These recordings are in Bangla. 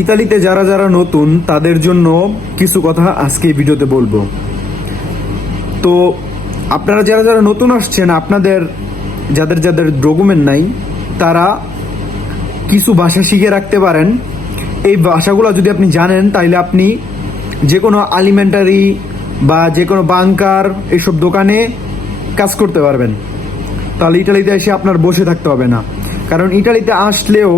ইতালিতে যারা যারা নতুন তাদের জন্য কিছু কথা আজকে এই ভিডিওতে বলবো। তো আপনারা যারা যারা নতুন আসছেন, আপনাদের যাদের যাদের ডকুমেন্ট নাই, তারা কিছু ভাষা শিখে রাখতে পারেন। এই ভাষাগুলো যদি আপনি জানেন, তাহলে আপনি যে কোনো আলিমেন্টারি বা যে কোনো বাংকার এইসব দোকানে কাজ করতে পারবেন। তাহলে ইটালিতে এসে আপনার বসে থাকতে হবে না। কারণ ইটালিতে আসলেও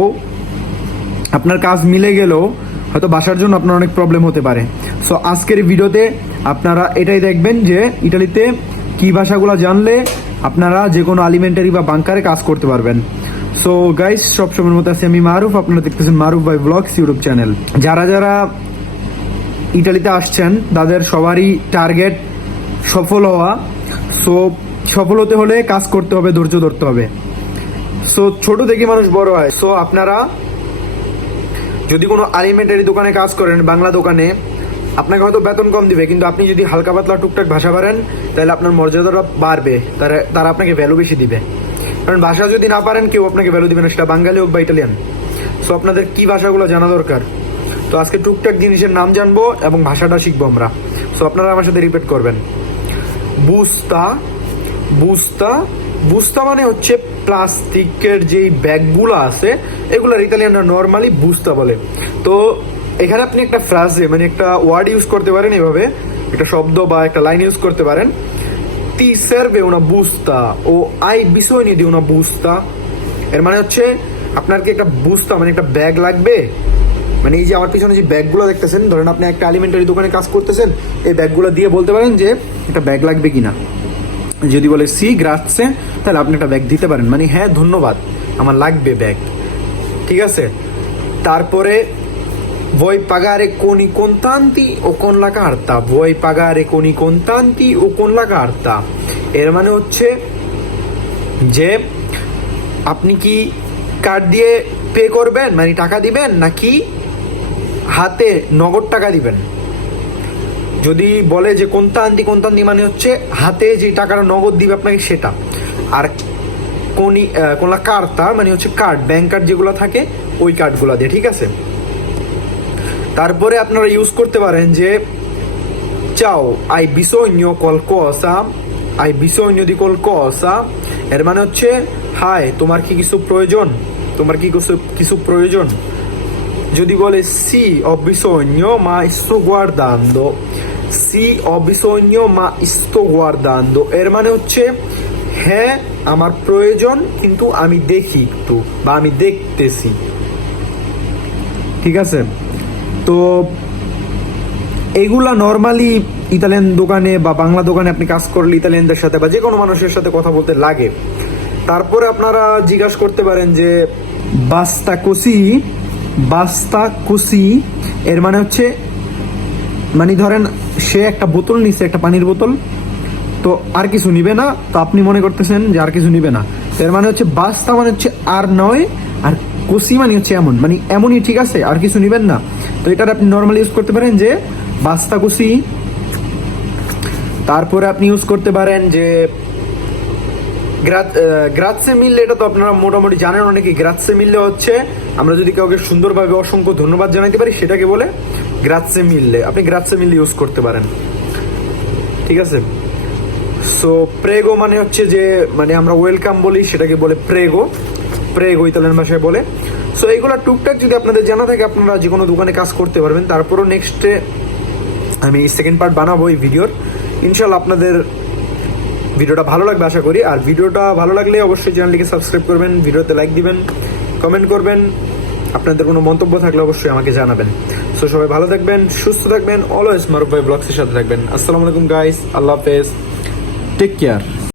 আপনার কাজ মিলে গেলেও হয়তো বাসার জন্য আপনার অনেক প্রবলেম হতে পারে। সো আজকের ভিডিওতে আপনারা এটাই দেখবেন যে ইটালিতে কি ভাষাগুলো জানলে আপনারা যে কোনো আলিমেন্টারি বা বাংকারে কাজ করতে পারবেন। সো গাইস, সবসময়ের মতো আছি আমি মারুফ, আপনারা দেখতেছেন মারুফ ভাই ব্লগস ইউটিউব চ্যানেল। যারা যারা ইটালিতে আসছেন তাদের সবারই টার্গেট সফল হওয়া। সো সফল হতে হলে কাজ করতে হবে, ধৈর্য ধরতে হবে। সো ছোট থেকে মানুষ বড় হয়। সো আপনারা যদি কোনো আলিমেন্টারি দোকানে কাজ করেন, বাংলা দোকানে, আপনাকে হয়তো বেতন কম দিবে, কিন্তু আপনি যদি হালকা পাতলা টুকটাক ভাষা পারেন তাহলে আপনার মর্যাদাটা বাড়বে, তারা আপনাকে ভ্যালু বেশি দিবে। কারণ ভাষা যদি না পারেন কেউ আপনাকে ভ্যালু দিবে না, সেটা বাঙালি হোক বা ইটালিয়ান। সো আপনাদের কি ভাষাগুলো জানা দরকার। তো আজকে টুকটাক জিনিসের নাম জানবো এবং ভাষাটা শিখবো আমরা। সো আপনারা আমার সাথে রিপিট করবেন। বুস্তা বুস্তা বুস্তা মানে হচ্ছে প্লাস্টিকের যেই ব্যাগগুলো আছে, এগুলো ইতালিয়ানরা নর্মালি বুস্তা বলে। তো এখানে আপনি একটা ফ্রাজে মানে একটা ওয়ার্ড ইউজ করতে পারেন, এভাবে একটা শব্দ বা একটা লাইন ইউজ করতে পারেন। তি serve una busta ও hai bisogno di una busta। এর মানে হচ্ছে আপনার কি একটা বুস্তা মানে একটা ব্যাগ লাগবে। মানে এই যে আমার পিছনে যে ব্যাগগুলো দেখতেছেন, ধরেন আপনি একটা আলিমেন্টারি দোকানে কাজ করতেছেন, এই ব্যাগগুলো দিয়ে বলতে পারেন যে একটা ব্যাগ লাগবে কিনা। যদি বলে সি গ্রাচ্ছে, তাহলে আপনি একটা ব্যাগ দিতে পারেন, মানে হ্যাঁ ধন্যবাদ, আমার লাগবে ব্যাগ। ঠিক আছে। তারপরে vuoi pagare con i contanti o con la carta? Vuoi pagare con i contanti o con la carta? এর মানে হচ্ছে যে আপনি কি কার্ড দিয়ে পে করবেন, মানে টাকা দিবেন, নাকি হাতে নগদ টাকা দিবেন। যদি বলে যে কন্তান্তি মানে হচ্ছে হাতে যে টাকাটা নগদ দিবে আপনাকে সেটা। আর কোনলা কার্তা মানে হচ্ছে কার্ড, ব্যাংক কার্ড যেগুলো থাকে ওই কার্ডগুলো দিয়ে। ঠিক আছে। তারপরে আপনারা ইউজ করতে পারেন যে চাও hai bisogno qualcosa, hai bisogno di qualcosa। এর মানে হচ্ছে হাই, তোমার কি কিছু প্রয়োজন, তোমার কি কিছু প্রয়োজন। যদি বলে সি ho bisogno ma sto guardando, সি ho bisogno ma sto guardando। এর মানে হচ্ছে হ্যাঁ আমার প্রয়োজন, কিন্তু আমি দেখি একটু, বা আমি দেখতেছি। ঠিক আছে। তো এইগুলা নর্মালি ইতালিয়ান দোকানে বা বাংলা দোকানে আপনি কাজ করলে ইতালিয়ানদের সাথে বা যে কোনো মানুষের সাথে কথা বলতে লাগে। তারপরে আপনারা জিজ্ঞাসা করতে পারেন যে বাস্তা কুসি এর মানে হচ্ছে, মানে ধরেন সে একটা বোতল নিচ্ছে, একটা পানির বোতল, তো আর কিছু নিবে না। তো আপনি মনে করতেছেন যে আর কিছু নিবে না, এর মানে হচ্ছে বাস্তা মানে হচ্ছে আর নয়, আর কুসি মানে হচ্ছে এমন, মানে এমনই, ঠিক আছে, আর কিছু নিবেন না। তো এটা আপনি নর্মালি ইউজ করতে পারেন যে বাস্তা কুসি। তারপরে আপনি ইউজ করতে পারেন যে গ্রাৎসে মিললে, এটা তো আপনারা মোটামুটি জানেন অনেকে। গ্রাৎসে মিললে হচ্ছে আমরা যদি কাউকে সুন্দরভাবে অসংখ্য ধন্যবাদ জানাইতে পারি, সেটাকে বলে গ্রাৎসে মিললে। আপনি গ্রাৎসে মিললে ইউজ করতে পারেন। ঠিক আছে। সো প্রেগো মানে হচ্ছে যে, মানে আমরা ওয়েলকাম বলি, সেটাকে বলে প্রেগো ইতালিয়ান ভাষায় বলে। সো এইগুলো টুকটাক যদি আপনাদের জানা থাকে, আপনারা যে কোনো দোকানে কাজ করতে পারবেন। তারপরও নেক্সটে আমি সেকেন্ড পার্ট বানাবো এই ভিডিওর। ইনশাল্লাহ আপনাদের ভিডিওটা ভালো লাগবে আশা করি। আর ভিডিওটা ভালো লাগলে অবশ্যই চ্যানেলটিকে সাবস্ক্রাইব করবেন, ভিডিওতে লাইক দিবেন, কমেন্ট করবেন। আপনাদের কোনো মন্তব্য থাকলে অবশ্যই আমাকে জানাবেন। সো সবাই ভালো থাকবেন, সুস্থ থাকবেন, অলওয়েজ মারুফ ভাই ব্লগসের সাথে থাকবেন। আসসালামু আলাইকুম গাইস, আল্লাহ হাফেজ, টেক কেয়ার।